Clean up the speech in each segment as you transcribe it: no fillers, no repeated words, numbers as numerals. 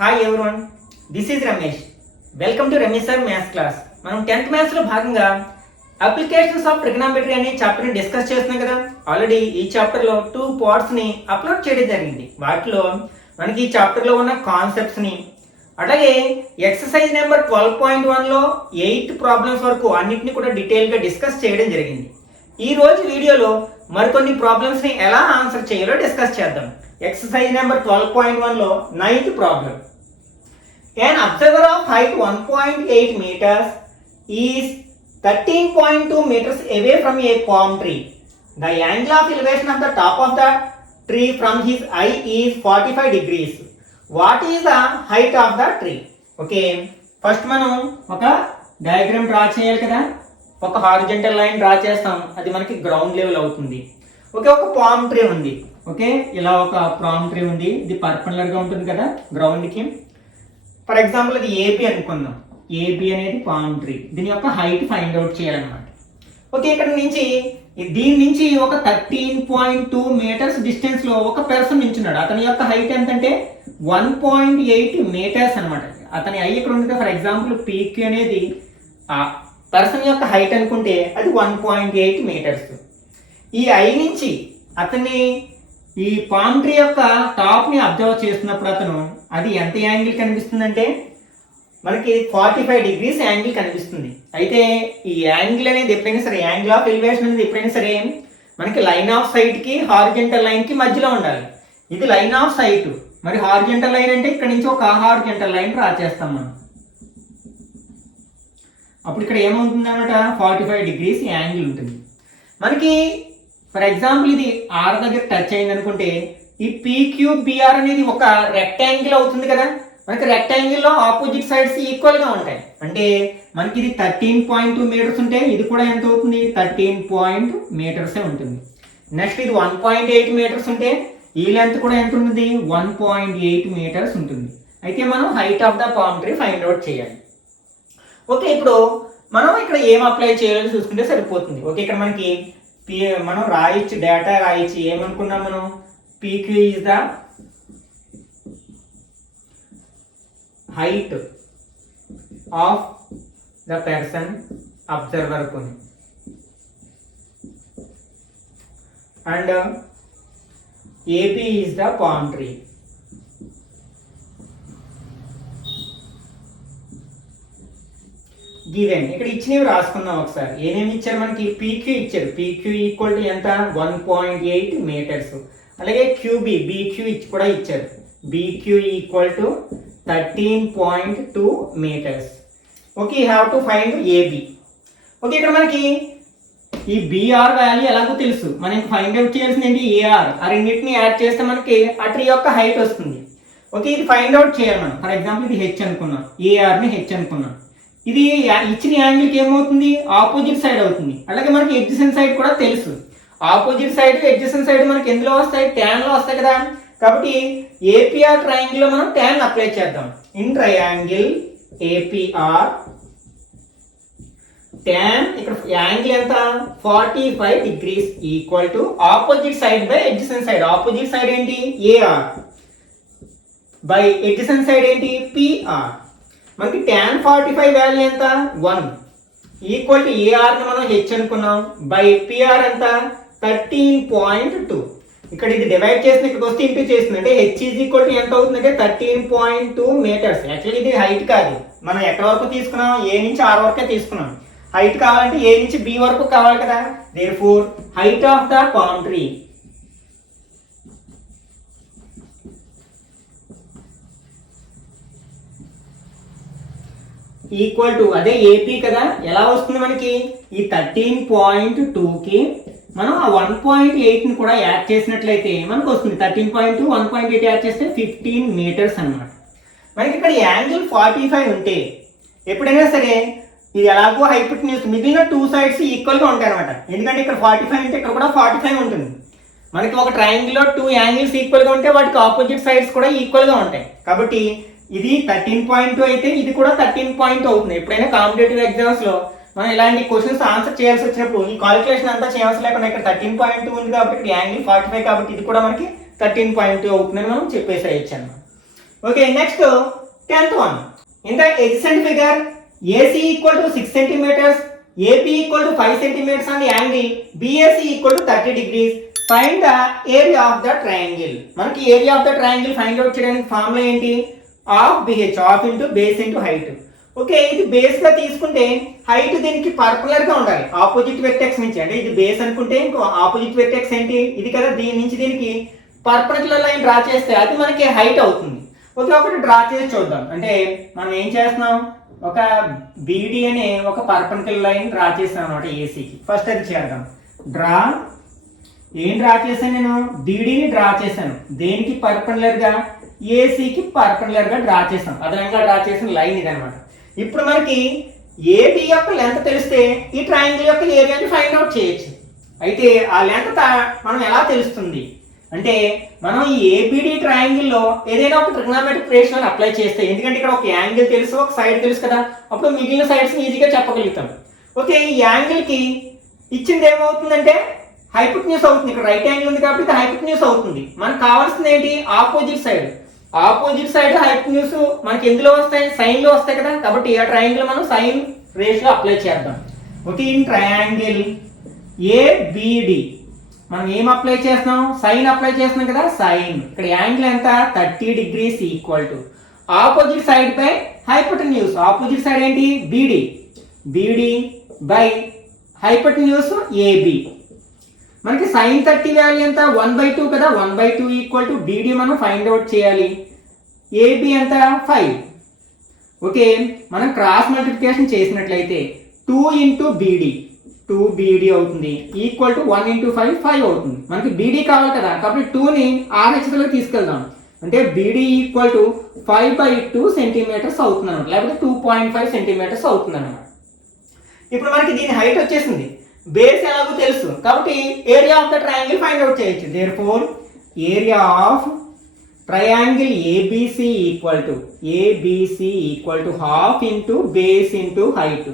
Hi everyone, this is Ramesh. Welcome to Ramesh sir maths class. మనం 10th మ్యాథ్స్లో భాగంగా applications of trigonometry అనే చాప్టర్ని discuss చేస్తున్నాం కదా. ఆల్రెడీ ఈ చాప్టర్లో 2 పార్ట్స్ని అప్లోడ్ చేయడం జరిగింది. వాటిలో మనకి ఈ చాప్టర్లో ఉన్న కాన్సెప్ట్స్ని అలాగే ఎక్సర్సైజ్ నెంబర్ 12.1లో 8 ప్రాబ్లమ్స్ వరకు అన్నింటినీ కూడా డీటెయిల్గా డిస్కస్ చేయడం జరిగింది. ఈ రోజు వీడియోలో మరికొన్ని ప్రాబ్లమ్స్ని ఎలా ఆన్సర్ చేయాలో డిస్కస్ చేద్దాం. ఎక్సర్సైజ్ నెంబర్ 12.1లో 9th problem. An observer of height 1.8 meters is 13.2 meters away from a palm tree. The angle of elevation of the top of the tree from his eye is 45 degrees. What is the height of the tree? Okay, first మనం ఒక diagram draw చేయాలి కదా. ఒక horizontal line draw చేస్తాం, అది మనకి ground level అవుతుంది. Okay, ఒక పామ్ ట్రీ ఉంది. ఓకే, ఇలా ఒక పామ్ ట్రీ ఉంది, ఇది పర్పెండిక్యులర్గా ఉంటుంది కదా గ్రౌండ్కి. ఫర్ ఎగ్జాంపుల్ అది ఏబి అనుకుందాం. ఏబి అనేది పామ్ ట్రీ, దీని యొక్క హైట్ ఫైండ్ అవుట్ చేయాలన్నమాట. ఓకే, ఇక్కడ నుంచి దీని నుంచి ఒక 13.2 మీటర్స్ డిస్టెన్స్లో ఒక పర్సన్ నించున్నాడు. అతని యొక్క హైట్ ఎంతంటే 1.8 మీటర్స్ అనమాట. అతని ఐ ఇక్కడ ఉంది. ఫర్ ఎగ్జాంపుల్ పీక్ అనేది ఆ పర్సన్ యొక్క హైట్ అనుకుంటే అది 1.8 మీటర్స్. ఈ ఐ నుంచి అతన్ని ఈ పామ్ ట్రీ యొక్క టాప్ని అబ్జర్వ్ చేస్తున్నప్పుడు అతను అది ఎంత యాంగిల్ కనిపిస్తుందంటే మనకి 45 డిగ్రీస్ యాంగిల్ కనిపిస్తుంది. అయితే ఈ యాంగిల్ అనేది ఎప్పుడైనా సరే, యాంగిల్ ఆఫ్ ఎలివేషన్ అనేది ఎప్పుడైనా సరే మనకి లైన్ ఆఫ్ సైట్కి హారిజంటల్ లైన్కి మధ్యలో ఉండాలి. ఇది లైన్ ఆఫ్ సైట్, మరి హారిజంటల్ లైన్ అంటే ఇక్కడ నుంచి ఒక హారిజంటల్ లైన్ డ్రా చేస్తాం మనం. అప్పుడు ఇక్కడ ఏమవుతుంది అన్నమాట, 45 డిగ్రీస్ యాంగిల్ ఉంటుంది మనకి. ఫర్ ఎగ్జాంపుల్ ఇది ఆర్ దగ్గర టచ్ అయింది అనుకుంటే ఈ పిక్యూబిఆర్ అనేది ఒక రెక్టాంగిల్ అవుతుంది కదా. మనకి రెక్టాంగిల్లో ఆపోజిట్ సైడ్స్ ఈక్వల్గా ఉంటాయి. అంటే మనకి ఇది 13.2 మీటర్స్ ఉంటే ఇది కూడా ఎంత అవుతుంది, 13 మీటర్సే ఉంటుంది. నెక్స్ట్ ఇది 1.8 మీటర్స్ ఉంటే ఈ లెంత్ కూడా ఎంత ఉంటుంది, 1.8 మీటర్స్ ఉంటుంది. అయితే మనం height of the palm tree find out చేయాలి. ఓకే, ఇప్పుడు మనం ఇక్కడ ఏం అప్లై చేయాలో చూసుకుంటే సరిపోతుంది. ఓకే, ఇక్కడ మనకి మనం రాయొచ్చు, డేటా రాయొచ్చు. ఏమనుకున్నాం మనం, PQ is the height of the person observer కొని and AP is the palm tree. Given ఇక్కడ ఇచ్చినవి రాసుకుందాం ఒకసారి. ఏమేమి ఇచ్చారు మనకి, పీక్యూ ఇచ్చారు. పీక్యూ ఈక్వల్ టు ఎంత, 1.8 మీటర్స్. అలాగే క్యూబీ బీక్యూ కూడా ఇచ్చారు. BQ equal to 13.2 metres. Okay, you have to find AB. Okay, ఇక్కడ మనకి ఈ బిఆర్ వాల్యూ ఎలాగో తెలుసు, మనకి ఫైండ్ అవుట్ చేయాల్సింది ఏంటి, ఏఆర్. ఆ రెండింటిని యాడ్ చేస్తే మనకి ఆ ట్రీ యొక్క హైట్ వస్తుంది. ఓకే, ఇది ఫైండ్ అవుట్ చేయాలి మనం. ఫర్ ఎగ్జాంపుల్ ఇది హెచ్ అనుకున్నాం, ఏఆర్ని హెచ్ అనుకున్నాం. ఇది ఇచ్చిన యాంగిల్కి ఏమవుతుంది, ఆపోజిట్ సైడ్ అవుతుంది. అలాగే మనకి ఎడ్జసెంట్ సైడ్ కూడా తెలుసు. ఆపోజిట్ సైడ్ ఎడ్జసెంట్ సైడ్ మనకి ఎందులో వస్తాయి, ట్యాన్లో వస్తాయి కదా. కాబట్టి ఏపీఆర్ ట్రయాంగిల్లో మనం ట్యాన్ అప్లై చేద్దాం. ఇన్ ట్రయాంగిల్ ఏపీఆర్ ట్యాన్, ఇక్కడ యాంగిల్ ఎంత, 45 degrees equal to opposite side by adjacent side. Opposite side ఏంటి, ఏఆర్ బై ఎడ్జసెంట్ సైడ్ ఏంటి, పిఆర్. మనకి tan 45 వాల్యూ ఎంత, 1 ఈక్వల్ టు ఏఆర్ని మనం హెచ్ అనుకున్నాం బై పిఆర్ ఎంత, 13.2. ఇక్కడ ఇది డివైడ్ చేసిన ఇక్కడికి వస్తే ఇంటూ చేస్తుంది. అంటే హెచ్ ఈజ్ ఈక్వల్ టు ఎంత అవుతుందంటే 13.2 మీటర్స్. యాక్చువల్లీ ఇది హైట్ కాదు, మనం ఎక్కడ వరకు తీసుకున్నాం, ఏ నుంచి ఆర్ వరకే తీసుకున్నాం. హైట్ కావాలంటే ఏ నుంచి బి వరకు కావాలి కదా. Therefore height of the palm tree equal to, అదే ఏపీ కదా, ఎలా వస్తుంది మనకి, ఈ 13.2కి మనం ఆ 1.8ని కూడా యాడ్ చేసినట్లయితే మనకు వస్తుంది 13.2 1.8 యాడ్ చేస్తే 15 మీటర్స్ అనమాట. మనకి ఇక్కడ యాంగిల్ 45 ఉంటే ఎప్పుడైనా సరే ఇది ఎలాగో హైపోటెన్యూస్ మిగిలిన 2 సైడ్స్ ఈక్వల్గా ఉంటాయి అనమాట. ఎందుకంటే ఇక్కడ 45 ఉంటే ఇక్కడ కూడా 45 ఉంటుంది. మనకి ఒక ట్రయాంగిల్లో 2 యాంగిల్స్ ఈక్వల్గా ఉంటే వాటికి ఆపోజిట్ సైడ్స్ కూడా ఈక్వల్గా ఉంటాయి. కాబట్టి ఇది 13.2 అయితే ఇది కూడా 13.2 అవుతుంది. ఎప్పుడైనా కాంపిటేటివ్ ఎగ్జామ్స్లో మనం ఇలాంటి క్వశ్చన్స్ ఆన్సర్ చేయాల్సి వచ్చినప్పుడు ఈ కాలిక్యులేషన్ అంతా చేయాల్సి లేకుండా ఇక్కడ 13.2 ఉంది కాబట్టి ఇక్కడ యాంగిల్ 45 కాబట్టి ఇది కూడా మనకి 13.2 అవుతుందని మనం చెప్పేసేయచ్చు అన్నమాట. Okay, next 10th one. In the adjacent figure, AC equal to 6 centimeters, AP equal to 5 centimeters on the angle BAC equal to 30 degrees. Find the area of the triangle. మనకి area of the triangle find out చేయడానికి formula ఏంటి? Of BH, of into base into height. Okay, ఇది base గా తీసుకుంటే height దీనికి పర్పులర్ గా ఉండాలి opposite vertex నుంచి. అంటే ఇది బేస్ అనుకుంటే ఇంకో ఆపోజిట్ వెర్టెక్స్ ఏంటి ఇది కదా, దీని నుంచి దీనికి పర్పెండిక్యులర్ లైన్ డ్రా చేస్తే అది మనకి హైట్ అవుతుంది. ఓకే, ఒకటి డ్రా చేసి చూద్దాం. అంటే మనం ఏం చేస్తున్నాం, ఒక బీడీ అనే ఒక పర్పెండిక్యులర్ లైన్ డ్రా చేసాం అనమాట ఏసీకి. ఫస్ట్ అది చేద్దాం. డ్రా, ఏం డ్రా చేశాను నేను? బీడీని డ్రా చేశాను. దేనికి పర్పెండిక్యులర్ గా? ఏసీకి పర్పెండిక్యులర్ గా డ్రా చేసాం. అదనంగా డ్రా చేసిన లైన్ ఇది అనమాట. ఇప్పుడు మనకి ఏబి యొక్క లెంత్ తెలిస్తే ఈ ట్రయాంగిల్ యొక్క ఏరియాని ఫైండ్ అవుట్ చేయొచ్చు. అయితే ఆ లెంత్ మనం ఎలా తెలుస్తుంది అంటే, మనం ఈ ఏబిడి ట్రయాంగిల్లో ఏదైనా ఒక ట్రిగ్నోమెట్రిక్ రేషియోని అప్లై చేస్తే, ఎందుకంటే ఇక్కడ ఒక యాంగిల్ తెలుసు, ఒక సైడ్ తెలుసు కదా, అప్పుడు మిగిలిన సైడ్స్ ఈజీగా చెప్పగలుగుతాం. ఓకే, ఈ యాంగిల్ కి ఇచ్చింది ఏమవుతుందంటే హైపోటెన్యూస్ అవుతుంది. ఇక్కడ రైట్ యాంగిల్ ఉంది కాబట్టి ఇది హైపోటెన్యూస్ అవుతుంది. మనకు కావాల్సింది ఏంటి? Opposite side. Opposite side hypotenuse మనకి ఎందులో వస్తాయి? సైన్ లో వస్తాయి కదా. కాబట్టి ఆ ట్రయాంగిల్ మనం సైన్ రేషియో అప్లై చేద్దాం. ఓకే, ఇన్ ట్రయాంగిల్ ఏబిడి మనం ఏం అప్లై చేస్తున్నాం? సైన్ అప్లై చేస్తున్నాం కదా. సైన్ ఇక్కడ యాంగిల్ ఎంత? 30 degrees equal to opposite side by hypotenuse. Opposite side ఏంటి? బిడి. బిడి బై హైపోటెన్యూస్ ఏబి. మనకి సైన్ 30 వాల్యూ ఎంత? 1/2 కదా. 1/2 ఈక్వల్ టు బిడి మనం ఫైండ్ అవుట్ చేయాలి. ఏబి ఎంత? 5. ఓకే, మనం క్రాస్ మల్టిప్లికేషన్ చేసినట్లయితే 2 ఇంటూ బిడి 2BD అవుతుంది ఈక్వల్ టు 1 ఇంటూ 5 5 అవుతుంది. మనకి BD కావాలి కదా, కాబట్టి 2ని RHలో తీసుకెళ్దాం. అంటే BD ఈక్వల్ టు 5/2 సెంటీమీటర్స్ అవుతుంది అనమాట, లేకపోతే 2.5 సెంటీమీటర్స్ అవుతుంది అనమాట. ఇప్పుడు మనకి దీని హైట్ వచ్చేసింది, బేస్ ఎలాగో తెలుసు, కాబట్టి area of the triangle find out చేయొచ్చు. Therefore area of triangle ABC equal to half into base into height.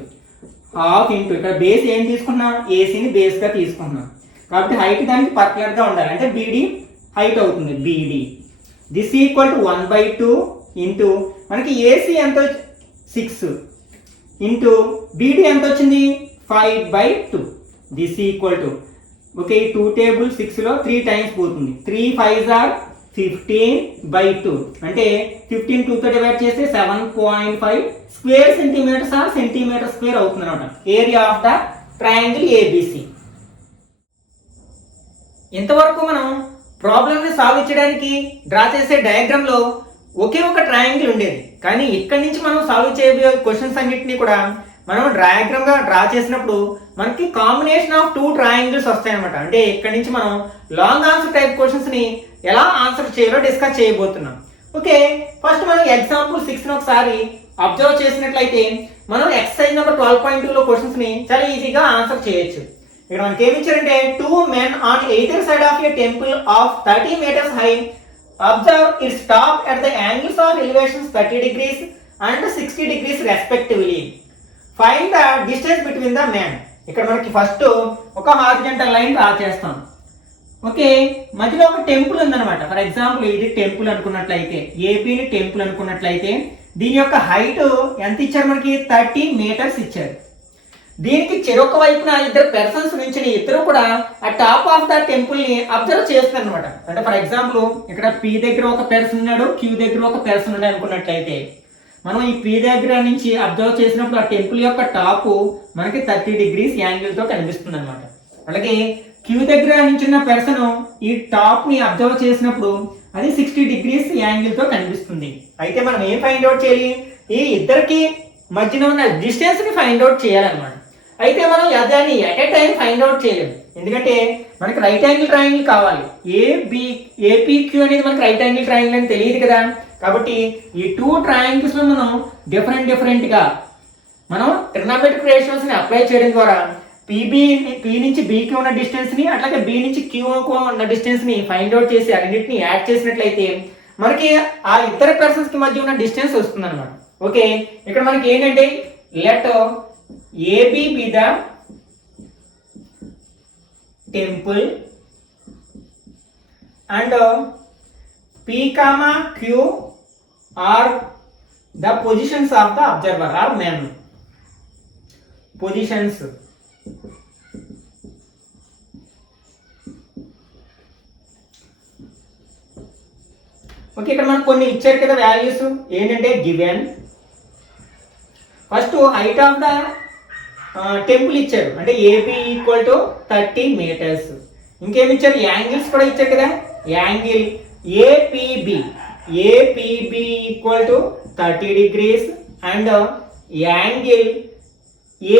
Half into ఇక్కడ బేస్ ఏం తీసుకున్నాం? ఏసీని బేస్ గా తీసుకుంటున్నాం, కాబట్టి హైట్ దానికి పర్టికులర్ గా ఉండాలి. అంటే బీడీ హైట్ అవుతుంది. BD this equal to 1/2 into మనకి ఏసీ ఎంత? 6 ఇంటూ బీడీ ఎంత వచ్చింది? 5/2. This equal to okay, 2 table 6లో 3 టైమ్స్ పోతుంది. 3 5s are 15/2 అంటే 15 2తో డివైడ్ చేస్తే 7.5 square centimetres or centimetre square అవుతుంది అనమాట area of the triangle ABC. ఇంతవరకు మనం ప్రాబ్లమ్ ని సాల్వ్ చేయడానికి డ్రా చేసే డయాగ్రామ్ లో ఒకే ఒక ట్రయాంగిల్ ఉండేది. కానీ ఇక్కడి నుంచి మనం సాల్వ్ చేయబోయే క్వశ్చన్స్ అన్నిటిని కూడా మనం డయాగ్రామ్ గా డ్రా చేసినప్పుడు మనకి కాంబినేషన్ ఆఫ్ 2 ట్రయాంగిల్స్ వస్తాయి అనమాట. అంటే ఇక్కడి నుంచి మనం లాంగ్ ఆన్సర్ టైప్ క్వశ్చన్స్ ని ఎలా ఆన్సర్ చేయాలో డిస్కస్ చేయబోతున్నాం. ఓకే, ఫస్ట్ మనం ఎగ్జాంపుల్ 6 ఒకసారి అబ్జర్వ్ చేసినట్లయితే మనం ఎక్సర్సైజ్ నెంబర్ 12.2 లో క్వశ్చన్స్ ని చాలా ఈజీగా ఆన్సర్ చేయొచ్చు. ఇక్కడ మనకి ఏమి ఇచ్చారంటే 2 men on either side of a temple of 30 meters high observe its top at the angles of elevations 30 degrees and 60 degrees respectively. Find the distance between the men. ఇక్కడ మనకి ఫస్ట్ ఒక హారిజంటల్ లైన్ డ్రా చేస్తాం. Okay, మధ్యలో ఒక temple ఉందన్నమాట. For example ఇది temple అనుకున్నట్లయితే, ఏపీని టెంపుల్ అనుకున్నట్లయితే దీని యొక్క హైట్ ఎంత ఇచ్చారు? మనకి 30 meters ఇచ్చారు. దీనికి చెరొక వైపున ఇద్దరు పర్సన్స్ నుంచి ఇద్దరు కూడా ఆ టాప్ ఆఫ్ ద టెంపుల్ ని అబ్జర్వ్ చేస్తారు అనమాట. అంటే ఫర్ ఎగ్జాంపుల్ ఇక్కడ P దగ్గర ఒక పర్సన్ ఉన్నాడు, Q దగ్గర ఒక పర్సన్ ఉన్నాడు అనుకున్నట్లయితే మనం ఈ P దగ్గర నుంచి అబ్జర్వ్ చేసినప్పుడు ఆ టెంపుల్ యొక్క టాప్ మనకి 30 degrees యాంగిల్ తో కనిపిస్తుంది అనమాట. అలాగే Q దగ్గర నుంచి ఉన్న పర్సన్ ఈ టాప్ ని అబ్జర్వ్ చేసినప్పుడు అది 60 degrees యాంగిల్ తో కనిపిస్తుంది. అయితే మనం ఏం ఫైండ్ అవుట్ చేయాలి? ఈ ఇద్దరికి మధ్యన ఉన్న డిస్టెన్స్ ని ఫైండ్ అవుట్ చేయాలన్నమాట. అయితే మనం దాన్ని at a time find out చేయలేము, ఎందుకంటే మనకి రైట్ యాంగిల్ ట్రయాంగిల్ కావాలి. ఏపీక్యూ అనేది మనకి రైట్ యాంగిల్ ట్రయాంగిల్ అని తెలియదు కదా, కాబట్టి ఈ 2 ట్రయాంగిల్స్ లో మనం డిఫరెంట్ గా మనం ట్రిగ్నోమెట్రిక్ రేషియోస్ ని అప్లై చేయడం ద్వారా పి నుంచి బికి ఉన్న డిస్టెన్స్ ని, అట్లాగే బి నుంచి క్యూకు ఉన్న డిస్టెన్స్ ని ఫైండ్ అవుట్ చేసి అన్నింటిని యాడ్ చేసినట్లయితే మనకి ఆ ఇద్దరు పర్సన్స్ కి మధ్య ఉన్న డిస్టెన్స్ వస్తుంది అనమాట. ఓకే, ఇక్కడ మనకి ఏంటంటే let AB be the temple and P, Q are the positions of the observer or men. Positions okay. ఇక్కడ మనకు కొన్ని ఇచ్చారు కదా వాల్యూస్ ఏంటంటే given first height of the temple ఇచ్చారు అంటే ఏపీ ఈక్వల్ టు 30 meters. ఇంకేమి ఇచ్చారు యాంగిల్స్ కూడా ఇచ్చారు కదా angle APB equal to 30 degrees and angle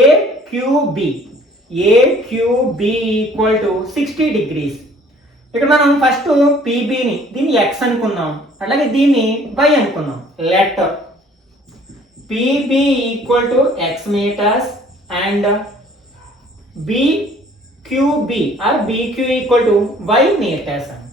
AQB equal to 60 degrees. ఇక్కడ మనం ఫస్ట్ పీబీని దీన్ని ఎక్స్ అనుకున్నాం అలాగే దీన్ని వై అనుకున్నాం. Let PB equal to X meters and బీక్యూబి or BQ equal to Y meters అని.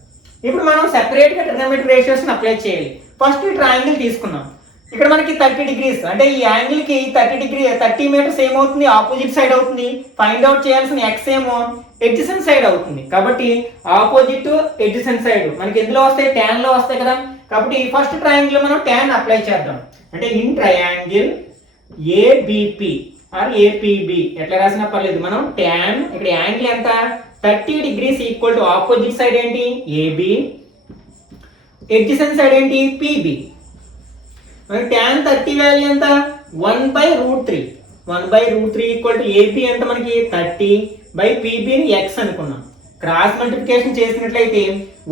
ఇప్పుడు మనం సెపరేట్గా ట్రిగ్నోమెట్రీ రేషియోస్ని అప్లై చేయాలి. ఫస్ట్ ఈ ట్రయాంగిల్ తీసుకున్నాం. ఇక్కడ మనకి 30 degrees అంటే ఈ యాంగిల్ కి 30 meters ఏమవుతుంది ఆపోజిట్ సైడ్ అవుతుంది. ఫైండ్ అవుట్ చేయాల్సిన ఎక్స్ ఏమో ఎడ్జసెంట్ సైడ్ అవుతుంది. కాబట్టి ఆపోజిట్ ఎడ్జసెంట్ సైడ్ మనకి ఎందులో వస్తాయి tan లో వస్తాయి కదా. కాబట్టి ఫస్ట్ ట్రయాంగిల్ మనం tan అప్లై చేద్దాం. అంటే in triangle ABP or APB ఎట్లా రాసినా పర్లేదు. మనం tan ఇక్కడ యాంగిల్ ఎంత 30 degrees equal to opposite side ఏంటి ఏబి, ఎడ్జసెంట్ సైడ్ ఏంటి పిబి. మనకి tan 30 వాల్యూ ఎంత 1/√3. 1/√3 ఈక్వల్ టు ఏపీ ఎంత మనకి 30/PB ని x అనుకున్నాం. క్రాస్ మల్టిప్లికేషన్ చేసినట్లయితే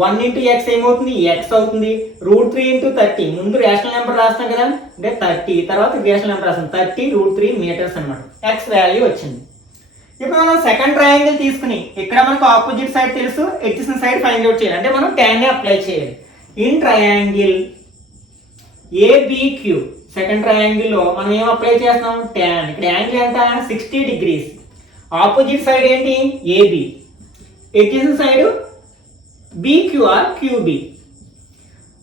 1 into x ఏమవుతుంది x అవుతుంది. √3 into 30 ముందు రేషనల్ నెంబర్ రాస్తాం కదా అంటే 30 తర్వాత రేషనల్ నెంబర్ రాస్తాం 30√3 meters అన్నమాట. x వాల్యూ వచ్చింది. ఇప్పుడు మనం సెకండ్ ట్రయాంగిల్ తీసుకుని ఇక్కడ మనకు ఆపోజిట్ సైడ్ తెలుసు ఎడ్జసెంట్ సైడ్ ఫైండ్ అవుట్ చేయాలి. అంటే మనం tan ని అప్లై చేయాలి. In triangle ABQ second triangle లో మనం ఏం అప్లై చేస్తున్నాం tan. ఇక్కడ యాంగిల్ ఎంత 60 degrees. ఆపోజిట్ సైడ్ ఏంటి ఏబి, ఎడ్జసెంట్ సైడ్ బీక్యూఆర్ క్యూబి.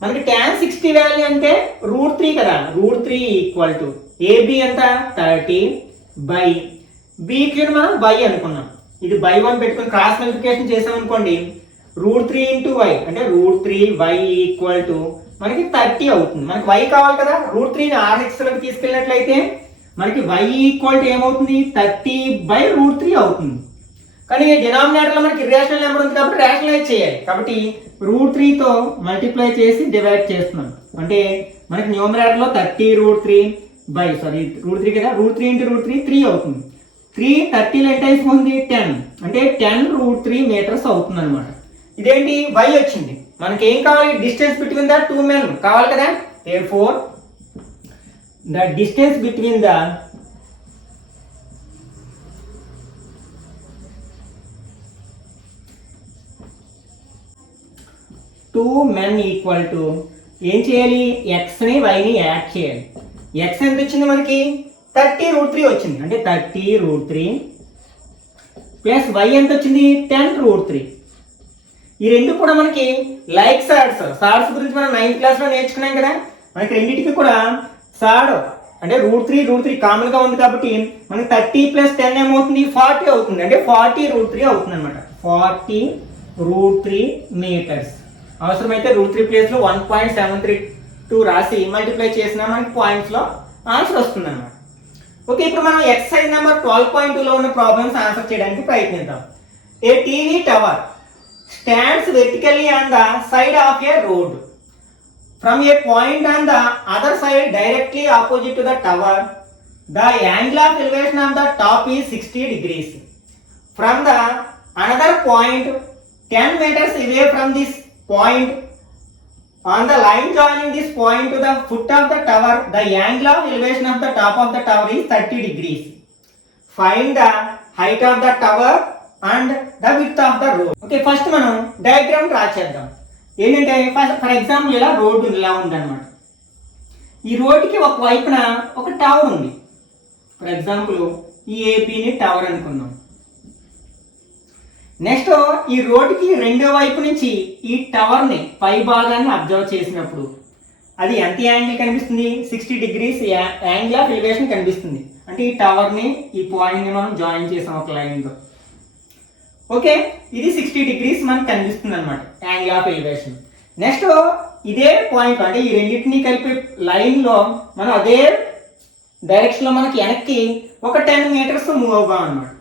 మనకి tan 60 వాల్యూ అంటే √3 కదా. √3 ఈక్వల్ టు ఏబి ఎంత 30 బై బీక్యూని మనం బై అనుకున్నాం. ఇది బై 1 పెట్టుకుని క్రాస్ మల్టిప్లికేషన్ చేసాం అనుకోండి √3 into y అంటే √3y ఈక్వల్ టు మనకి 30 అవుతుంది. మనకి y కావాలి కదా. √3 ని rx లోకి తీసుకెళ్ళినట్లయితే మనకి y ఈక్వల్ టు ఏమవుతుంది 30/√3 అవుతుంది. కానీ డినామినేటర్ లో మనకి ఇర్రేషనల్ నెంబర్ ఉంది కాబట్టి రేషనలైజ్ చేయాలి. కాబట్టి √3 తో మల్టిప్లై చేసి డివైడ్ చేస్తున్నాం. అంటే మనకి న్యూమరేటర్ లో 30√3 √3 కదా. √3 into √3 3 అవుతుంది. 3 30 లో ఎంత అయిపోతుంది 10 అంటే 10√3 meters అవుతుంది అనమాట. ఇదేంటి y వచ్చింది. మనకి ఏం కావాలి distance between the two men కావాలి కదా. therefore the distance between the two men equal to ఏం చేయాలి x ని y ని యాడ్ చేయాలి. x ఎంత వచ్చింది మనకి 30√3 వచ్చింది. అంటే 30√3 ప్లస్ y ఎంత వచ్చింది 10√3. ఈ రెండు కూడా మనకి లైక్ సాడ్స్ గురించి మనం 9th క్లాస్ లో నేర్చుకున్నాం కదా. మనకి రెండింటికి కూడా సాడ్ అంటే √3 కామన్ గా ఉంది కాబట్టి మనకి 30 + 10 ఏమవుతుంది 40 అవుతుంది. అంటే 40√3 అవుతుంది అనమాట. 40√3 meters. అవసరమైతే √3 ప్లేస్ లో 1.732 రాసి మల్టిప్లై చేసినా మనకి పాయింట్స్ లో ఆన్సర్ వస్తుంది అనమాట. ఓకే, ఇప్పుడు మనం ఎక్సర్సైజ్ నెంబర్ 12.2 లో ఉన్న ప్రాబ్లమ్స్ ఆన్సర్ చేయడానికి ప్రయత్నిద్దాం. A TV tower stands vertically on the side of a road. From a point on the other side directly opposite to the tower, the angle of elevation of the top is 60 degrees. From the another point 10 meters away from this point, on the line joining this point to the foot of the tower, the angle of elevation of the top of the tower is 30 degrees. Find the height of the tower and the width of the road. Okay, first మనం diagram draw చేద్దాం. ఏంటంటే for example ఇలా road ఇలా ఉందన్నమాట. ఈ రోడ్డుకి ఒక వైపున ఒక టవర్ ఉంది. ఫర్ ఎగ్జాంపుల్ ఈ ఏపీని టవర్ అనుకున్నాం. నెక్స్ట్ ఈ రోడ్డుకి రెండో వైపు నుంచి ఈ టవర్ని పై భాగాన్ని అబ్జర్వ్ చేసినప్పుడు అది ఎంత యాంగిల్ కనిపిస్తుంది 60 degrees యాంగిల్ ఆఫ్ ఎలివేషన్ కనిపిస్తుంది. అంటే ఈ టవర్ని ఈ పాయింట్ని మనం జాయిన్ చేసాం ఒక లైన్తో. ఓకే, ఇది 60 degrees మనకు కనిపిస్తుంది అనమాట యాంగిల్ ఆఫ్ ఎలివేషన్. నెక్స్ట్ ఇదే పాయింట్ అంటే ఈ రెండింటిని కలిపి లైన్లో మనం అదే డైరెక్షన్లో మనకి వెనక్కి ఒక 10 మీటర్స్ మూవ్ అవ్వం అన్నమాట.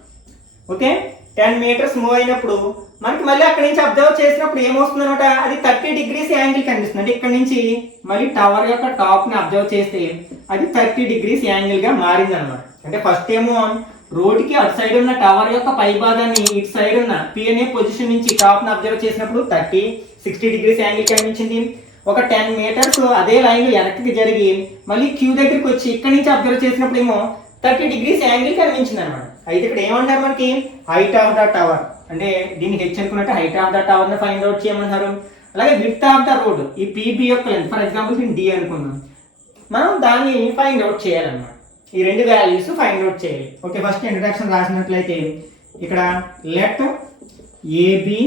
ఓకే, 10 మీటర్స్ మూవ్ అయినప్పుడు మనకి మళ్ళీ అక్కడి నుంచి అబ్జర్వ్ చేసినప్పుడు ఏమొస్తుంది అనమాట, అది 30 degrees యాంగిల్ కనిపిస్తుంది. అంటే ఇక్కడ నుంచి మళ్ళీ టవర్ యొక్క టాప్ని అబ్జర్వ్ చేస్తే అది 30 degrees యాంగిల్గా మారింది అనమాట. అంటే ఫస్ట్ ఏమో రోడ్కి అటు సైడ్ ఉన్న టవర్ యొక్క పై భాగాన్ని ఇటు సైడ్ ఉన్న పి అనే పొజిషన్ నుంచి టాప్ని అబ్జర్వ్ చేసినప్పుడు 60 degrees యాంగిల్ కనిపించింది. ఒక 10 మీటర్స్ అదే లైన్ వెనక్కి జరిగి మళ్ళీ క్యూ దగ్గరికి వచ్చి ఇక్కడ నుంచి అబ్జర్వ్ చేసినప్పుడు ఏమో 30 degrees యాంగిల్ కనిపించింది అనమాట. అయితే ఇక్కడ ఏమంటారు మనకి హైట్ ఆఫ్ ద టవర్, అంటే దీన్ని హెచ్ అనుకున్నట్టు హైట్ ఆఫ్ ద టవర్ ని ఫైండ్ అవుట్ చేయమంటారు. అలాగే విడ్త్ ఆఫ్ ద రోడ్, ఈ పీబీ యొక్క లెంత్, ఫర్ ఎగ్జాంపుల్ దీన్ని డి అనుకున్నాం, మనం దాన్ని ఫైండ్ అవుట్ చేయాలన్నమాట. ఈ రెండు వాల్యూస్ ఫైండ్ అవుట్ చేయాలి. ఓకే, ఫస్ట్ ఇంట్రడక్షన్ రాసినట్లయితే ఇక్కడ let AB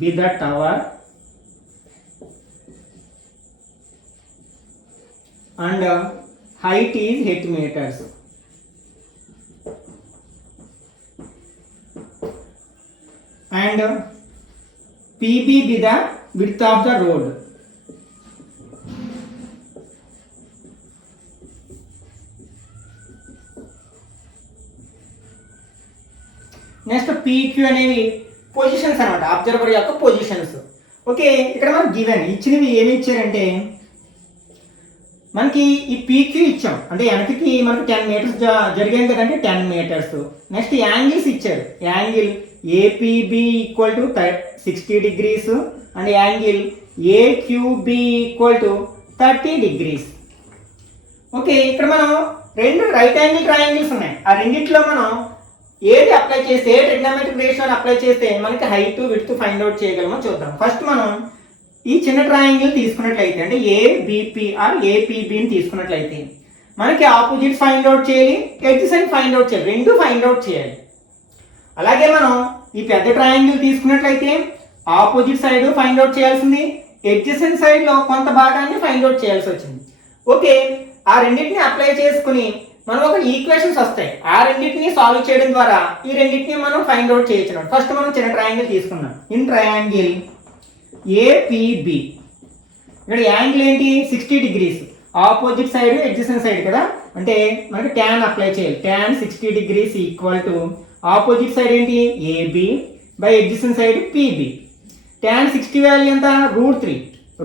be the tower and height is 8 meters. And PB be the width of the road. Next PQ అనేవి పొజిషన్స్ అనమాట, అబ్జర్వర్ యొక్క పొజిషన్స్. ఓకే, ఇక్కడ మనం గివెన్ ఇచ్చినవి ఏమి ఇచ్చారంటే మనకి ఈ పీక్యూ ఇచ్చాం, అంటే వెనక్కి మనకి 10 మీటర్స్ జరిగాం కదంటే 10 మీటర్స్. నెక్స్ట్ యాంగిల్స్ ఇచ్చారు, angle APB equal to 60 degrees and angle AQB equal to 30 degrees. Okay, ఇక్కడ మనం రెండు రైట్ యాంగిల్ ట్రయాంగిల్స్ ఉన్నాయి. ఆ రెండిట్లో మనం ఏది అప్లై చేస్తే, ఏ ట్రిగ్నోమెట్రిక్ రేషియోని అప్లై చేస్తే మనకి హైట్ విడ్త్ ఫైండ్ అవుట్ చేయగలమో చూద్దాం. ఫస్ట్ మనం ఈ చిన్న ట్రయాంగిల్ తీసుకున్నట్లయితే, అంటే ఏబిపి ఆర్ ఏపీబిని తీసుకున్నట్లయితే మనకి ఆపోజిట్ ఫైండ్ అవుట్ చేయాలి, ఎడ్జసెంట్ ఫైండ్ అవుట్ చేయాలి, రెండు ఫైండ్ అవుట్ చేయాలి. అలాగే మనం ఈ పెద్ద ట్రయాంగిల్ తీసుకున్నట్లయితే ఆపోజిట్ సైడ్ ఫైండ్ అవుట్ చేయాల్సింది, ఎడ్జసెంట్ సైడ్లో కొంత భాగాన్ని ఫైండ్ అవుట్ చేయాల్సి వచ్చింది. ఓకే, ఆ రెండింటిని అప్లై చేసుకుని మనం ఒక ఈక్వేషన్స్ వస్తాయి, ఆ రెండింటిని సాల్వ్ చేయడం ద్వారా ఈ రెండింటిని మనం ఫైండ్ అవుట్ చేయొచ్చు. ఫస్ట్ మనం చిన్న ట్రయాంగిల్ తీసుకున్నాం. ఇన్ ట్రయాంగిల్ ఏపీబి ఇక్కడ యాంగిల్ ఏంటి 60 degrees, opposite side adjacent side కదా, అంటే మనకి tan అప్లై చేయాలి. tan 60 degrees equal to opposite side ఏంటి AB by adjacent side PB. tan 60 value ఎంత √3,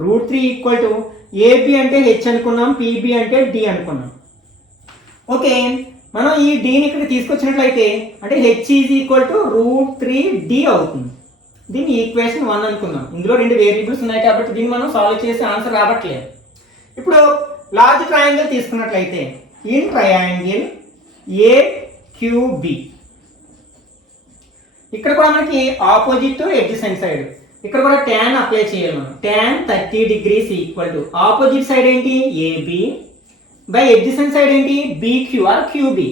√3 ఈక్వల్ టు ఏబి అంటే హెచ్ అనుకున్నాం, పీబి అంటే డి అనుకున్నాం. ఓకే, మనం ఈ డిని ఇక్కడ తీసుకొచ్చినట్లయితే అంటే H is equal to √3d అవుతుంది. దీన్ని ఈక్వేషన్ 1 అనుకుందాం. ఇందులో రెండు వేరియబుల్స్ ఉన్నాయి కాబట్టి దీన్ని మనం సాల్వ్ చేసి ఆన్సర్ రావట్లేదు. ఇప్పుడు లార్జ్ ట్రయాంగిల్ తీసుకున్నట్లయితే ఇన్ ట్రయాంగిల్ ఏక్యూబి ఇక్కడ కూడా మనకి ఆపోజిట్ ఎడ్జసెంట్ సైడ్, ఇక్కడ కూడా tan అప్లై చేయాలి మనం. tan 30 degrees equal to opposite side ఏంటి ఏబి బై ఎడ్జసెంట్ సైడ్ ఏంటి BQ or QB.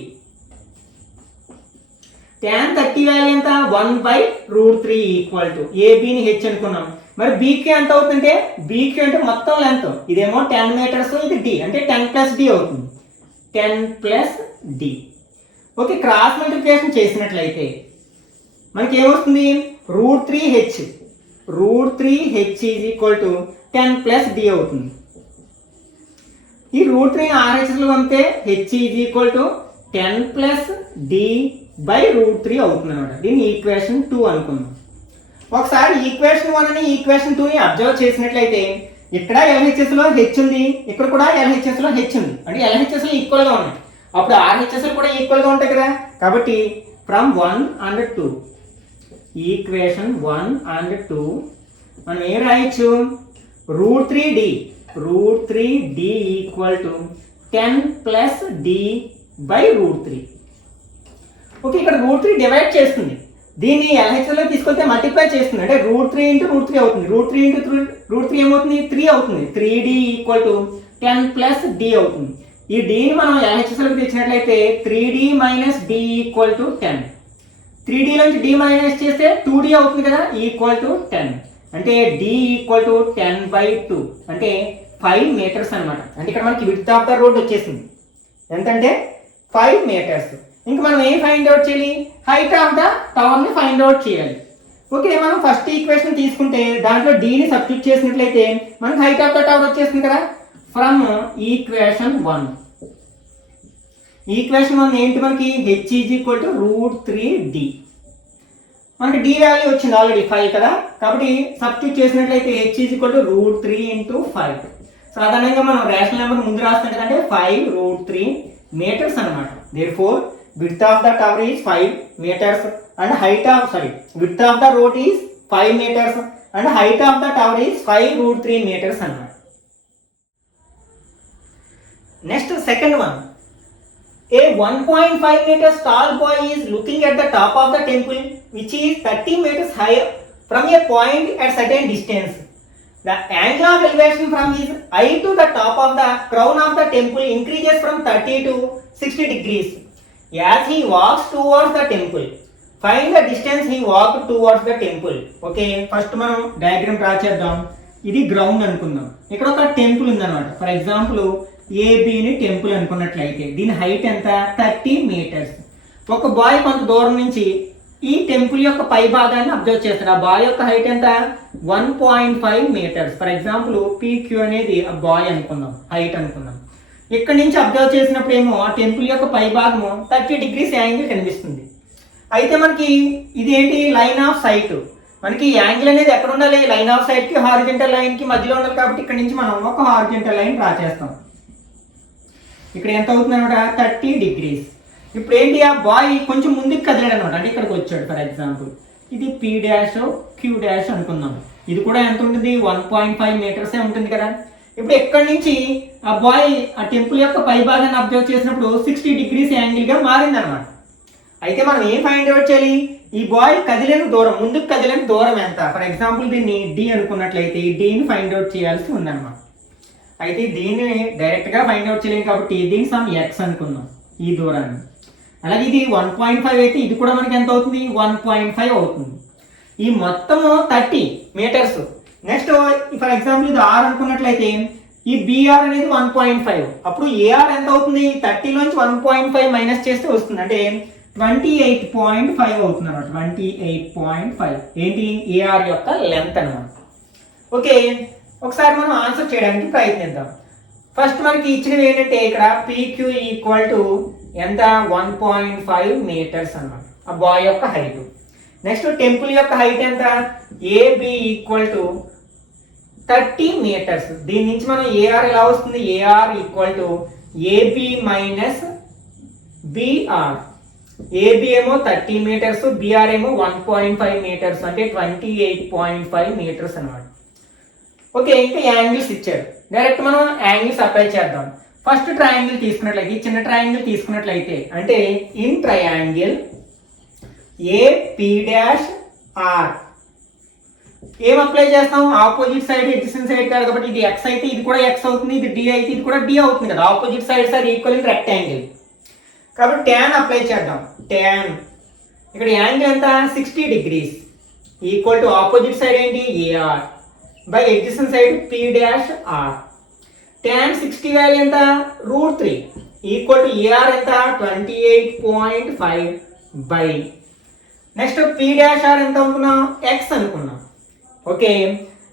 tan 30 value ఎంత 1/√3 ఈక్వల్ టు ఏబిని హెచ్ అనుకున్నాం. మరి బీక్యూ ఎంత అవుతుందంటే బీక్యూ అంటే మొత్తం లెంత్, ఇదేమో 10 మీటర్స్, ఇది డి అంటే 10 + d అవుతుంది, 10 + d. ఓకే, క్రాస్ మల్టిప్లికేషన్ చేసినట్లయితే మనకి ఏమొస్తుంది √3h, √3h is equal to 10 + d అవుతుంది. ఈ √3 RHSలో పంపితే h is equal to 10 + d by √3 అవుతుంది అనమాట. దీన్ని ఈక్వేషన్ 2 అనుకుందాం. ఒకసారి ఈక్వేషన్ 1 అని ఈక్వేషన్ 2ని అబ్జర్వ్ చేసినట్లయితే ఇక్కడ ఎల్హెచ్ఎస్లో హెచ్ ఉంది, ఇక్కడ కూడా ఎల్హెచ్ఎస్లో హెచ్ ఉంది, అంటే ఎల్హెచ్ఎస్లు ఈక్వల్గా ఉన్నాయి. అప్పుడు ఆర్హెచ్ఎస్లు కూడా ఈక్వల్గా ఉంటాయి కదా. కాబట్టి ఫ్రమ్ 1 and 2 ఈక్వేషన్ 1 and 2 మనం ఏం రాయొచ్చు √3d equal to 10 + d by √3. Okay, ఇక్కడ √3 డివైడ్ చేస్తుంది, దీన్ని ఎల్హెచ్ఎస్లో తీసుకొస్తే మల్టిప్లై చేస్తుంది, అంటే √3 × √3 అవుతుంది. √3 × √3 ఏమవుతుంది 3 అవుతుంది. 3d ఈక్వల్ టు 10 + d అవుతుంది. ఈ dని మనం ఎల్హెచ్ఎస్లోకి తెచ్చినట్లయితే 3d - d equal to 10. 3d నుంచి d మైనస్ చేస్తే 2d అవుతుంది కదా, ఈక్వల్ టు 10. అంటే d ఈక్వల్ టు 10/2 అంటే 5 మీటర్స్ అనమాట. అంటే ఇక్కడ మనకి విడ్త్ ఆఫ్ ద రోడ్ వచ్చేసింది ఎంతంటే 5 మీటర్స్. ఇంకా మనం ఏం ఫైండ్ అవుట్ చేయాలి, హైట్ ఆఫ్ ద టవర్ని ఫైండ్ అవుట్ చేయాలి. ఓకే, మనం ఫస్ట్ ఈక్వేషన్ తీసుకుంటే దాంట్లో డీని సబ్స్టిట్యూట్ చేసినట్లయితే మనకి హైట్ ఆఫ్ ద టవర్ వచ్చేస్తుంది కదా. ఫ్రమ్ ఈక్వేషన్ 1 ఏంటి మనకి h is equal to √3d. మనకి d వాల్యూ వచ్చింది ఆల్రెడీ 5 కదా, కాబట్టి సబ్స్టిట్యూట్ చేసినట్లయితే h ఈజ్ ఈక్వల్ టు √3 × 5. సాధారణంగా మనం రేషనల్ నెంబర్ ముందు రాస్తాం కదంటే 5√3 మీటర్స్ అనమాట. Therefore width of the tower is 5 meters and width of the road is 5 meters and height of the tower is 5√3 meters అన్నమాట. Next second one, a 1.5 meters tall boy is looking at the top of the temple which is 30 meters high from a point at certain distance. The angle of elevation from his eye to the top of the crown of the temple increases from 30 to 60 degrees as he walks towards the temple. Find the distance he walked towards the temple. Okay, first మనం diagram draw చేద్దాం. ఇది ground అనుకుందాం, ఇక్కడ ఒక temple ఉందన్నమాట. For example ఏబిని temple అనుకున్నట్లయితే దీని height ఎంత 30 మీటర్స్. ఒక బాయ్ కొంత దూరం నుంచి ఈ టెంపుల్ యొక్క పై భాగాన్ని అబ్జర్వ్ చేస్తారు. ఆ బాయ్ యొక్క హైట్ ఎంత 1.5 మీటర్స్. ఫర్ ఎగ్జాంపుల్ PQ అనేది ఆ బాయ్ అనుకుందాం, హైట్ అనుకుందాం. ఇక్కడ నుంచి అబ్జర్వ్ చేసినప్పుడు ఏమో ఆ టెంపుల్ యొక్క పై భాగము 30 డిగ్రీస్ యాంగిల్ కనిపిస్తుంది. అయితే మనకి ఇది ఏంటి, లైన్ ఆఫ్ సైట్. మనకి యాంగిల్ అనేది ఎక్కడ ఉండాలి, లైన్ ఆఫ్ సైట్ కి హారిజంటల్ లైన్ కి మధ్యలో ఉండాలి. కాబట్టి ఇక్కడ నుంచి మనం ఒక హారిజంటల్ లైన్ డ్రా చేస్తాం. ఇక్కడ ఎంత అవుతుంది అనమాట 30 డిగ్రీస్. ఇప్పుడు ఏంటి, ఆ బాయ్ కొంచెం ముందుకు కదిలాడు అనమాట, అంటే ఇక్కడికి వచ్చాడు. ఫర్ ఎగ్జాంపుల్ ఇది P', Q' అనుకుందాం. ఇది కూడా ఎంత ఉంటుంది 1.5 మీటర్సే ఉంటుంది కదా. ఇప్పుడు ఎక్కడి నుంచి ఆ బాయ్ ఆ టెంపుల్ యొక్క పై భాగాన్ని అబ్జర్వ్ చేసినప్పుడు 60 డిగ్రీస్ యాంగిల్ గా మారింది అనమాట. అయితే మనం ఏం ఫైండ్ అవుట్ చేయాలి, ఈ బాయ్ కదిలిన దూరం, ముందుకు కదిలిన దూరం ఎంత. ఫర్ ఎగ్జాంపుల్ దీన్ని D అనుకున్నట్లయితే ఈ Dని ఫైండ్ అవుట్ చేయాల్సి ఉందన్నమాట. అయితే దీన్ని డైరెక్ట్ గా ఫైండ్ అవుట్ చేయలేం కాబట్టి దీని సమ్ x అనుకుందాం, ఈ దూరాన్ని. అలాగే ఇది 1.5 అయితే ఇది కూడా మనకి ఎంత అవుతుంది 1.5 అవుతుంది. ఈ మొత్తము 30 మీటర్స్. నెక్స్ట్ ఫర్ ఎగ్జాంపుల్ ఇది R అనుకున్నట్లయితే ఈ BR అనేది 1.5. అప్పుడు AR ఎంత అవుతుంది, 30 లోంచి 1.5 మైనస్ చేస్తే వస్తుంది, అంటే 28.5 అవుతుంది అనమాట. 28.5 ఏంటి, AR యొక్క లెంత్ అనమాట. ఓకే, ఒకసారి మనం ఆన్సర్ చేయడానికి ప్రయత్నిద్దాం. ఫస్ట్ మనకి ఇచ్చినవి ఏంటంటే ఇక్కడ PQ ఈక్వల్ టు ఎంత 1.5 మీటర్స్ అనమాట, ఆ బాయ్ యొక్క హైట్. నెక్స్ట్ టెంపుల్ యొక్క హైట్ ఎంత, AB ఈక్వల్ టు 30 మీటర్స్. దీని నుంచి మనం AR ఎలా వస్తుంది, AR equal to AB minus BR. AB ఏమో 30 మీటర్స్, BR ఏమో 1.5 మీటర్స్, అంటే 28.5 మీటర్స్ అనమాట. ఓకే, ఇంకా యాంగిల్స్ ఇచ్చారు, డైరెక్ట్ మనం యాంగిల్స్ అప్లై చేద్దాం. ఫస్ట్ ట్రయాంగిల్ తీసుకున్నట్లయితే, చిన్న ట్రయాంగిల్ తీసుకున్నట్లయితే, అంటే ఇన్ ట్రయాంగిల్ AP', R ఏం అప్లై చేస్తాం, ఆపోజిట్ సైడ్ ఎడ్జసెంట్ సైడ్ కాదు కాబట్టి ఇది x అయితే ఇది కూడా x అవుతుంది, ఇది D అయితే ఇది కూడా D అవుతుంది కదా. Opposite sides are equal in rectangle కాబట్టి tan అప్లై చేద్దాం. tan ఇక్కడ యాంగిల్ ఎంత 60 degrees equal to opposite side ఏంటి AR by adjacent side P', R. tan 60 value ఎంత √3 ఈక్వల్ టు AR ఎంత 28.5 బై నెక్స్ట్ P', R ఎంత అనుకున్నాం x అనుకున్నాం. ఓకే,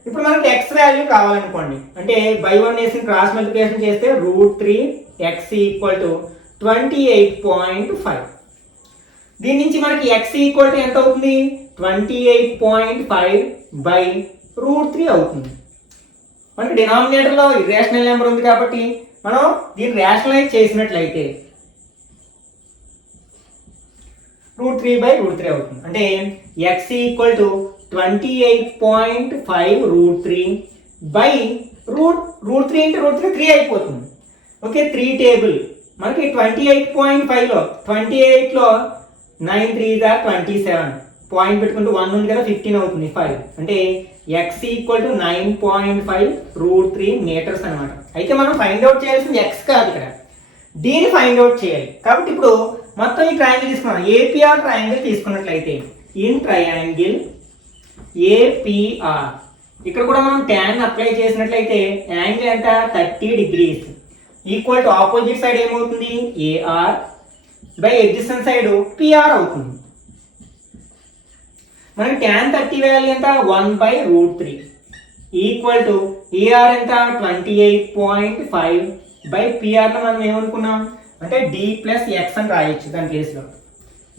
ఇప్పుడు మనకి x వాల్యూ కావాలనుకోండి, అంటే బై 1 వేసి క్రాస్ మల్టిప్లికేషన్ చేస్తే √3 x ఈక్వల్ టు 28.5. దీని నుంచి మనకి x ఈక్వల్ టు ఎంత అవుతుంది 28.5 బై √3 అవుతుంది. మనకి డినామినేటర్ లో ఇర్రేషనల్ నెంబర్ ఉంది కాబట్టి మనం దీన్ని రేషనలైజ్ చేసినట్లయితే √3 బై √3 అవుతుంది. అంటే x equal to 28.5 √3 by √3 into √3 3 అయిపోతుంది. ఓకే, 3 టేబుల్ మనకి 28.5 లో 28 లో 9 3 27 పాయింట్ పెట్టుకుంటూ 1 ఉంది కదా 15 అవుతుంది 5, అంటే x ఈక్వల్ టు 9.5 √3 మీటర్స్ అనమాట. అయితే మనం ఫైండ్ అవుట్ చేయాల్సింది x కాదు, ఇక్కడ దీన్ని ఫైండ్ అవుట్ చేయాలి. కాబట్టి ఇప్పుడు మొత్తం ఈ ట్రయాంగిల్ తీసుకున్నాం, APR ట్రయాంగిల్ తీసుకున్నట్లయితే ఇన్ ట్రయాంగిల్ APR ఇక్కడ కూడా మనం tan అప్లై చేసినట్లయితే యాంగిల్ ఎంత 30 degrees equal to opposite side ఏమవుతుంది AR by adjacent side PR అవుతుంది. మనకి tan 30 వాల్యూ ఎంత 1/√3 ఈక్వల్ టు ఏఆర్ ఎంత 28.5 బై పిఆర్లో మనం ఏమనుకున్నాం అంటే డి ప్లస్ ఎక్స్ అని రాయొచ్చు దాని ప్లేస్లో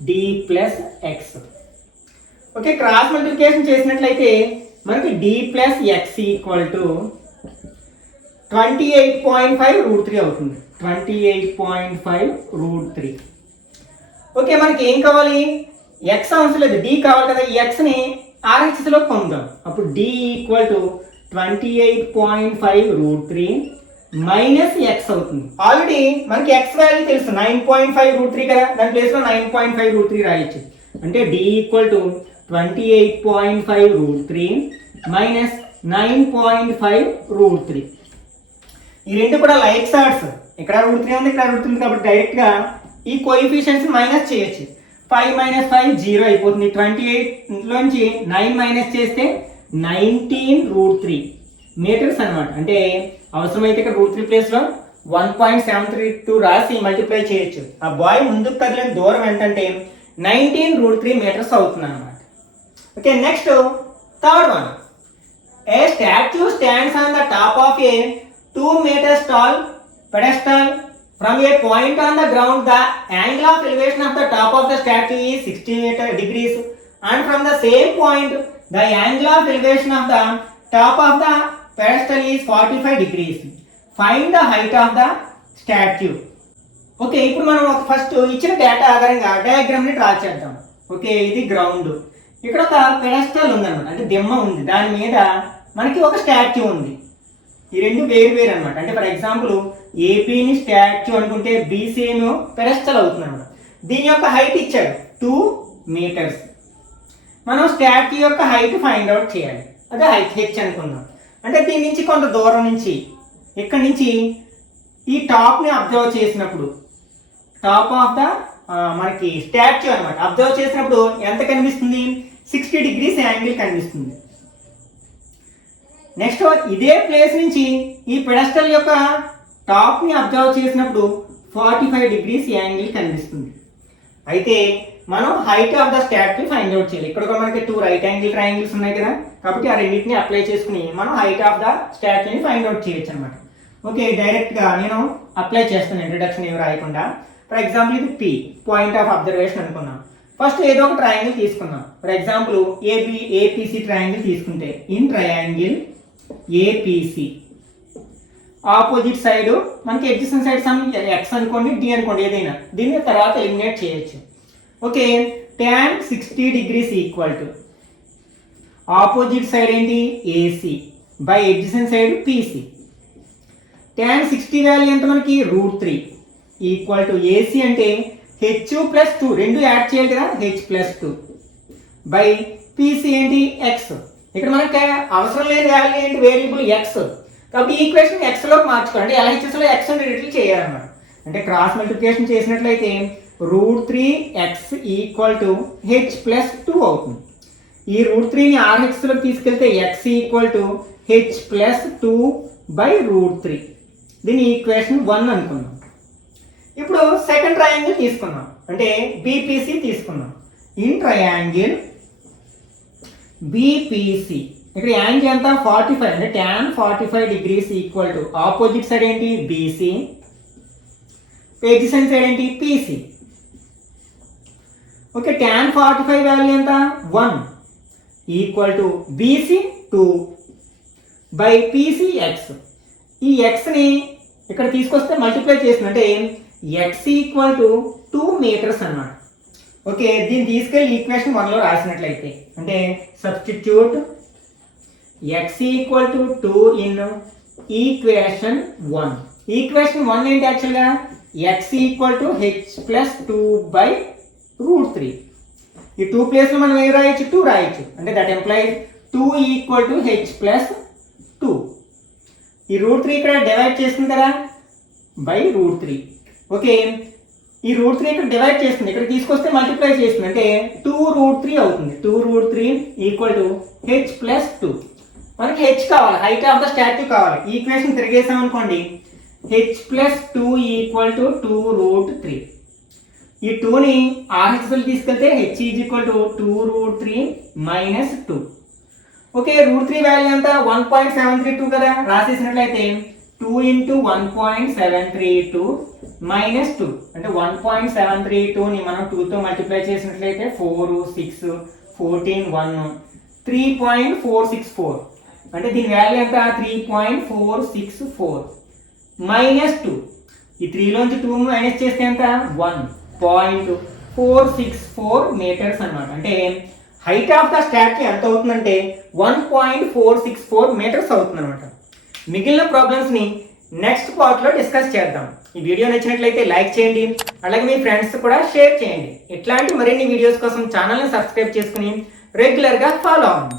D plus X. Okay, cross multiplication చేసినట్లయితే మనకి D plus X equal to 28.5√3 అవుతుంది. 28.5√3. ఓకే, మనకి ఏం కావాలి ఎక్స్ అవసరం లేదు, డి కావాలి కదా. ఈ ఎక్స్ని ఆర్హెచ్ఎస్లో పొందుతాం. అప్పుడు D equal to 28.5√3 minus X అవుతుంది. ఆల్రెడీ మనకి ఎక్స్ వాల్యూ తెలుసు 9.5√3 కదా, దాని ప్లేస్లో 9.5√3 రాయొచ్చు. అంటే డి ఈక్వల్ టు 28.5√3 మైనస్ 9.5√3. ఈ రెండు కూడా లైక్ షార్ట్స్, ఇక్కడ √3 ఉంది, ఇక్కడ √3 ఉంది కాబట్టి డైరెక్ట్గా ఈ కోఎఫిషియెంట్స్ మైనస్ చేయొచ్చు. 5 - 5 0 అయిపోతుంది. 28లోంచి 9 మైనస్ చేస్తే 19√3 మీటర్స్ అనమాట. అంటే అవసరమైతే ఇక్కడ √3 ప్లేస్లో 1.732 రాసి మల్టిప్లై చేయొచ్చు. ఆ బాయ్ ముందుకు కదిలిన దూరం ఏంటంటే 19√3 మీటర్స్ అవుతుంది అనమాట. Okay, next third one. A statue stands on the top of A 2 meters tall pedestal. From a point on the ground, the angle of elevation of the top of the statue is 60 degrees, and from the same point, the angle of elevation of the top of the pedestal is 45 degrees. Find the height of the statue. Okay, ఇప్పుడు మనం first ఇచ్చిన data ఆధారంగా diagram ని draw చేద్దాం. Okay, ఇది ground, ఇక్కడ ఒక pedestal ఉందన్నమాట, అంటే దిమ్మ ఉంది, దాని మీద మనకి ఒక స్టాచ్యూ ఉంది. ఈ రెండు వేరు వేరు అనమాట. అంటే ఫర్ ఎగ్జాంపుల్ ఏపీని స్టాచ్యూ అనుకుంటే బీసీ ఏమో పెడెస్టల్ అవుతుంది అనమాట. దీని యొక్క హైట్ ఇచ్చాడు 2 meters. మనం స్టాచ్యూ యొక్క హైట్ ఫైండ్ అవుట్ చేయాలి. అదే హైట్ హెచ్ అనుకుందాం. అంటే దీని నుంచి కొంత దూరం నుంచి ఇక్కడ నుంచి ఈ టాప్ని అబ్జర్వ్ చేసినప్పుడు టాప్ ఆఫ్ ద మనకి స్టాచ్యూ అనమాట అబ్జర్వ్ చేసినప్పుడు ఎంత కనిపిస్తుంది 60 degrees యాంగిల్ కనిపిస్తుంది. నెక్స్ట్ ఇదే ప్లేస్ నుంచి ఈ పెడెస్టల్ యొక్క టాప్ని అబ్జర్వ్ చేసినప్పుడు 45 degrees యాంగిల్ కనిపిస్తుంది. అయితే మనం height of the statue find out చేయాలి. ఇక్కడ కూడా మనకి 2 రైట్ యాంగిల్ ట్రయాంగిల్స్ ఉన్నాయి కదా, కాబట్టి ఆ రెండింటిని అప్లై చేసుకుని మనం హైట్ ఆఫ్ ద స్టాచ్యూని ఫైండ్ అవుట్ చేయొచ్చు అనమాట. ఓకే, డైరెక్ట్గా నేను అప్లై చేస్తాను, ఇంట్రడక్షన్ ఏమి రాయకుండా. ఫర్ ఎగ్జాంపుల్ ఇది పి పాయింట్ ఆఫ్ అబ్జర్వేషన్ అనుకున్నాం. ఫస్ట్ ఏదో ఒక ట్రయాంగిల్ తీసుకున్నాం. ఫర్ ఎగ్జాంపుల్ ఏపీసీ ట్రయాంగిల్ తీసుకుంటే in triangle APC opposite side మనకి ఎడ్జసెంట్ సైడ్ సమ్ ఎక్స్ అనుకోండి, డి అనుకోండి, ఏదైనా దీన్ని తర్వాత ఎలిమినేట్ చేయొచ్చు. Okay, tan 60 degrees equal to opposite side ఏంటి AC by adjacent side PC. tan 60 value ఎంత మనకి √3 ఈక్వల్ టు ఏసీ అంటే హెచ్ ప్లస్ 2 రెండు యాడ్ చేయాలి కదా, h+2 బై పీసీ ఏంటి ఎక్స్. ఇక్కడ మనకి అవసరం లేని వాల్యూ ఏంటి వేరియబుల్ ఎక్స్, కాబట్టి ఈక్వేషన్ ఎక్స్ లోకి మార్చుకోవాలి. అంటే ఎల్హెచ్ఎస్లో ఎక్స్ అని రిలేట్ చేయాలన్నమాట. అంటే క్రాస్ మల్టిప్లికేషన్ చేసినట్లయితే √3x ఈక్వల్ టు h+2 అవుతుంది. ఈ √3ని ఆర్హెచ్ఎస్లోకి తీసుకెళ్తే x equal to h+2 by √3. దీని ఈక్వేషన్ 1 అనుకున్నాం. ఇప్పుడు సెకండ్ ట్రయాంగిల్ తీసుకున్నాం, అంటే బీపీసీ తీసుకున్నాం. ఇన్ ట్రయాంగిల్ బీపీసీ ఇక్కడ యాంగిల్ ఎంత 45, అంటే tan 45 degrees equal to opposite side ఏంటి బీసీ, ఎడ్జసెంట్ సైడ్ ఏంటి పీసీ. ఓకే, tan 45 వాల్యూ ఎంత 1 equal to BC 2 by PC X. ఈ ఎక్స్ని ఇక్కడ తీసుకొస్తే మల్టిప్లై చేస్తుందంటే ఎక్స్ ఈక్వల్ టు 2 meters అన్నమాట. ఓకే, దీన్ని తీసుకెళ్ళి ఈక్వేషన్ 1లో రాసినట్లయితే అంటే substitute X equal to 2 in equation 1. Equation 1 ఏంటి యాక్చువల్గా X equal to h+2 by √3. ఈ 2 ప్లేస్లో మనం ఏం రాయొచ్చు 2 రాయొచ్చు. అంటే that employees 2 equal to h+2. ఈ √3 ఇక్కడ డివైడ్ చేస్తుంది కదా బై √3. ఓకే, ఈ √3 ఇక్కడ డివైడ్ చేస్తుంది, ఇక్కడ తీసుకొస్తే మల్టిప్లై చేస్తుంది, అంటే 2√3 అవుతుంది. 2√3 ఈక్వల్ టు h+2. మనకి హెచ్ కావాలి, హైట్ ఆఫ్ ద స్టాచ్యూ కావాలి. ఈక్వేషన్ తిరిగేసాం అనుకోండి h+2 ఈక్వల్ టు 2√3. ఈ 2ని RHS తీసుకెళ్తే h is equal to 2√3 minus 2. Okay, √3 value ఎంత 1.732 కదా, రాసేసినట్లయితే 2 ఇంటూ 1.732 మైనస్ 2 అంటే 1.732ని మనం 2తో మల్టిప్లై చేసినట్లయితే 4 6 14 1 3.464 అంటే దీని వాల్యూ ఎంత 3.464 మైనస్ 2. ఈ 3లోంచి 2 మైనస్ చేస్తే ఎంత 1.464 మీటర్స్ అన్నమాట. అంటే హైట్ ఆఫ్ ద స్టాచ్యూ ఎంత అవుతుందంటే 1.464 మీటర్స్ అవుతుంది అనమాట. మిగిలిన ప్రాబ్లమ్స్ని నెక్స్ట్ పార్ట్లో డిస్కస్ చేద్దాం. ఈ వీడియో నచ్చినట్లయితే లైక్ చేయండి, అలాగే మీ ఫ్రెండ్స్ కూడా షేర్ చేయండి. ఇట్లాంటి మరిన్ని వీడియోస్ కోసం ఛానల్ని సబ్స్క్రైబ్ చేసుకుని రెగ్యులర్గా ఫాలో అవ్వండి.